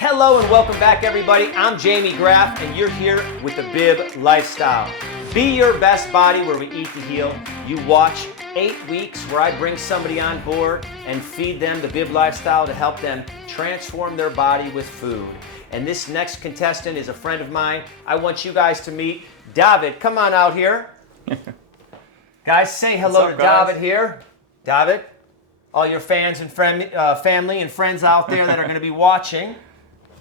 Hello and welcome back, everybody. I'm Jamie Graff, and you're here with the BIB Lifestyle. Be your best body where we eat to heal. You watch 8 weeks where I bring somebody on board and feed them the BIB Lifestyle to help them transform their body with food. And this next contestant is a friend of mine. I want you guys to meet David. Come on out here. Guys, say hello to David here. David, all your fans and family and friends out there that are going to be watching.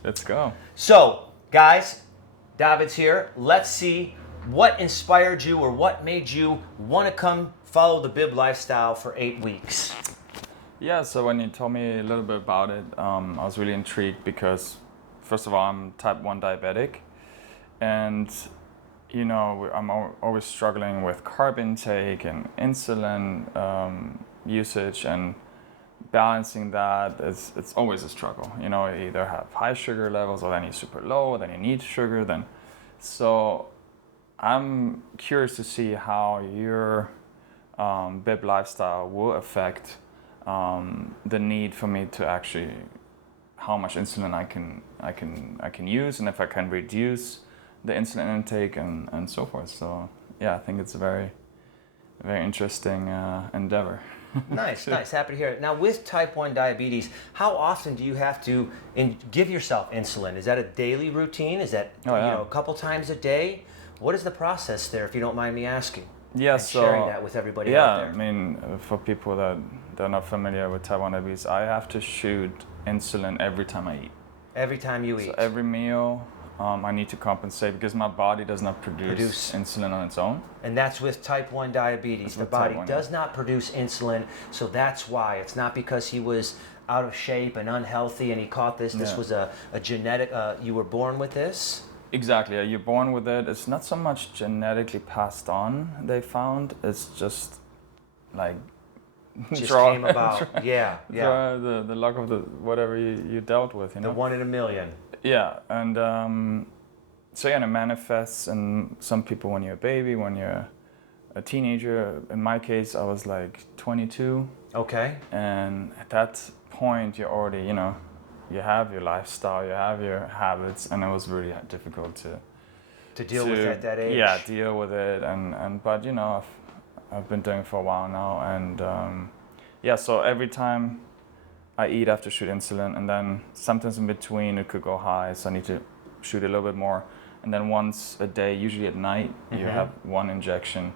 Let's go. So, guys, David's here. Let's see what inspired you or what made you want to come follow the BIB Lifestyle for 8 weeks. Yeah, so when you told me a little bit about it, I was really intrigued because, first of all, I'm type 1 diabetic. And, you know, I'm always struggling with carb intake and insulin usage, and balancing that it's always a struggle. You know, you either have high sugar levels or then you're super low, then you need sugar, so I'm curious to see how your BIB lifestyle will affect the need for me to actually how much insulin I can use, and if I can reduce the insulin intake and so forth. So yeah, I think it's a very interesting endeavor. Nice. Happy to hear it. Now, with type 1 diabetes, how often do you have to give yourself insulin? Is that a daily routine? Is that a couple times a day? What is the process there, if you don't mind me asking? Yeah, and so sharing that with everybody out there. I mean, for people that are not familiar with type 1 diabetes, I have to shoot insulin every time I eat. Every time you eat? So every meal, I need to compensate because my body does not produce insulin on its own. And that's with type 1 diabetes. The body does not produce insulin, so that's why. It's not because he was out of shape and unhealthy and he caught this. This was a genetic, you were born with this? Exactly, yeah, you're born with it. It's not so much genetically passed on, they found. It's just like came about. Yeah. The luck of the whatever you dealt with, you know. The 1 in a million. Yeah, and so yeah, it manifests in some people when you're a baby, when you're a teenager. In my case, I was like 22. Okay. And at that point, you're already, you know, you have your lifestyle, you have your habits, and it was really difficult to deal with at that age. Yeah, deal with it, but you know, I've been doing it for a while now, and so every time I eat, I have to shoot insulin, and then sometimes in between it could go high, so I need to shoot a little bit more. And then once a day, usually at night, you have one injection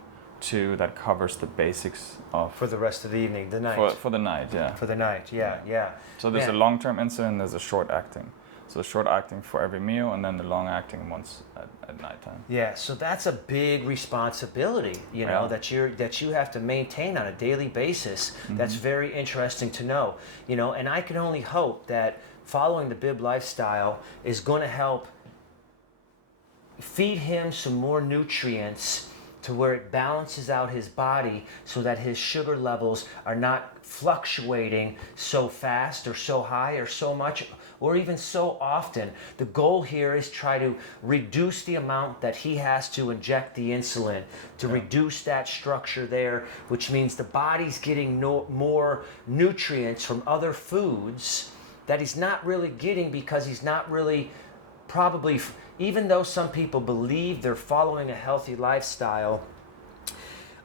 that covers the basics of... For the rest of the evening, the night. For the night, yeah. For the night, yeah. So there's a long-term insulin, there's a short-acting. So the short-acting for every meal, and then the long-acting once at nighttime. Yeah, so that's a big responsibility, you know, that you have to maintain on a daily basis. Mm-hmm. That's very interesting to know, you know, and I can only hope that following the BIB lifestyle is going to help feed him some more nutrients to where it balances out his body so that his sugar levels are not fluctuating so fast or so high or so much or even so often. The goal here is try to reduce the amount that he has to inject the insulin, to reduce that structure there, which means the body's getting more nutrients from other foods that he's not really getting because he's not really probably, even though some people believe they're following a healthy lifestyle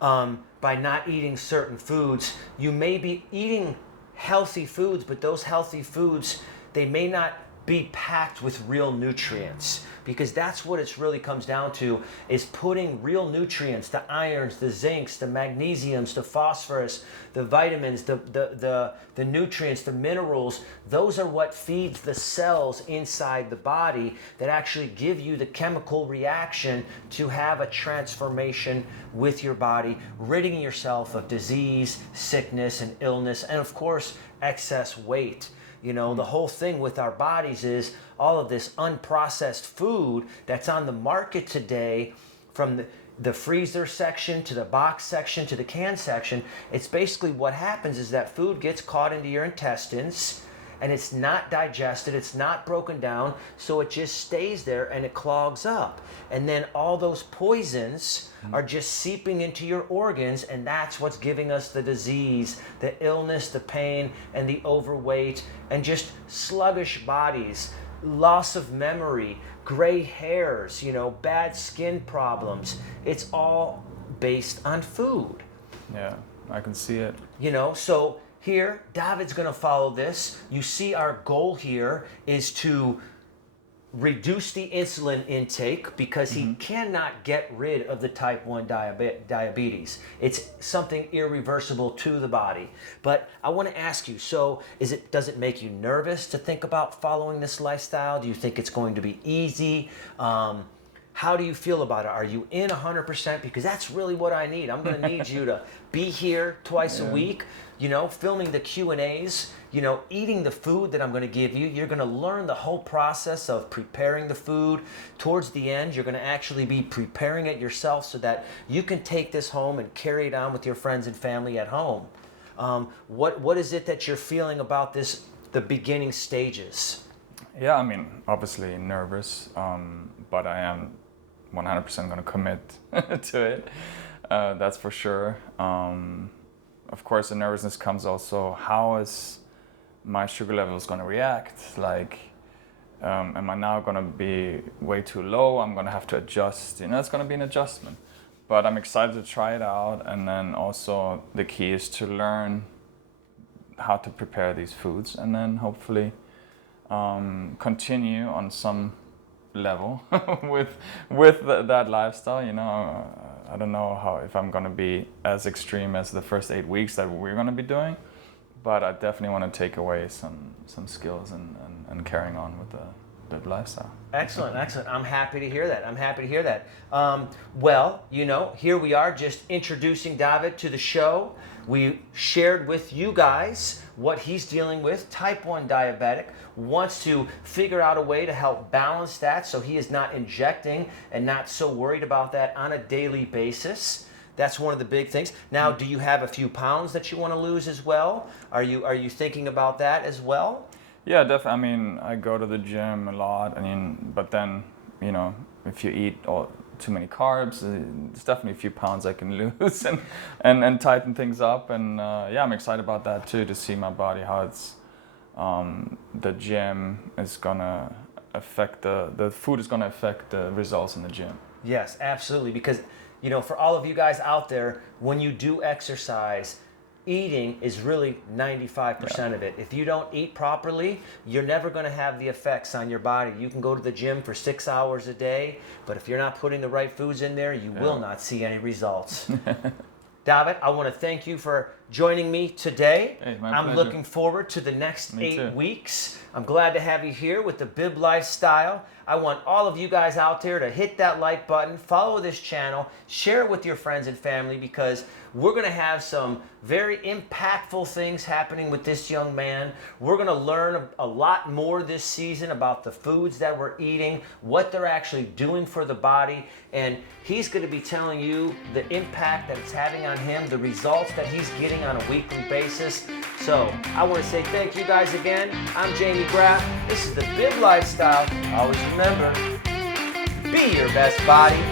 by not eating certain foods, you may be eating healthy foods, but those healthy foods, they may not be packed with real nutrients, because that's what it really comes down to, is putting real nutrients, the irons, the zincs, the magnesiums, the phosphorus, the vitamins, the nutrients, the minerals. Those are what feeds the cells inside the body that actually give you the chemical reaction to have a transformation with your body, ridding yourself of disease, sickness, and illness, and of course, excess weight. You know, the whole thing with our bodies is all of this unprocessed food that's on the market today, from the freezer section to the box section to the can section. It's basically what happens is that food gets caught into your intestines and it's not digested, it's not broken down, so it just stays there and it clogs up. And then all those poisons are just seeping into your organs, and that's what's giving us the disease, the illness, the pain, and the overweight, and just sluggish bodies loss of memory, gray hairs, bad skin problems. It's all based on food. Yeah, I can see it. So here, David's going to follow this. You see our goal here is to reduce the insulin intake because he cannot get rid of the type 1 diabetes. It's something irreversible to the body. But I want to ask you, so does it make you nervous to think about following this lifestyle? Do you think it's going to be easy? How do you feel about it? Are you in 100%? Because that's really what I need. I'm going to need you to be here twice a week, filming the Q&As, eating the food that I'm going to give you. You're going to learn the whole process of preparing the food. Towards the end, you're going to actually be preparing it yourself so that you can take this home and carry it on with your friends and family at home. What is it that you're feeling about this, the beginning stages? Yeah, I mean, obviously nervous, but I am 100% going to commit to it. That's for sure. Of course, the nervousness comes also, how is my sugar levels going to react? Like, am I now going to be way too low? I'm going to have to adjust. It's going to be an adjustment. But I'm excited to try it out. And then also the key is to learn how to prepare these foods and then hopefully continue on some level with that lifestyle. I don't know if I'm gonna be as extreme as the first 8 weeks that we're gonna be doing, but I definitely want to take away some skills and carrying on with the lifestyle. Excellent. I'm happy to hear that. Well, here we are just introducing David to the show. We shared with you guys what he's dealing with, type 1 diabetic, wants to figure out a way to help balance that so he is not injecting and not so worried about that on a daily basis. That's one of the big things. Now, do you have a few pounds that you want to lose as well? Are you thinking about that as well? Yeah, definitely. I mean, I go to the gym a lot. But then, if you eat too many carbs, there's definitely a few pounds I can lose and tighten things up. And I'm excited about that too, to see my body, how it's the gym is gonna affect the food is gonna affect the results in the gym. Yes, absolutely. Because for all of you guys out there, when you do exercise, eating is really 95% of it. If you don't eat properly, you're never going to have the effects on your body. You can go to the gym for 6 hours a day, but if you're not putting the right foods in there, you will not see any results. David, I want to thank you for joining me today. Hey, my I'm pleasure. looking forward to the next Me 8 too. weeks. I'm glad to have you here with the Bib Lifestyle. I want all of you guys out there to hit that like button, follow this channel, share it with your friends and family, because we're going to have some very impactful things happening with this young man. We're going to learn a lot more this season about the foods that we're eating, what they're actually doing for the body, and he's going to be telling you the impact that it's having on him, the results that he's getting on a weekly basis. So I want to say thank you guys again. I'm Jamie Graff. This is the Bib Lifestyle. Always remember, be your best body.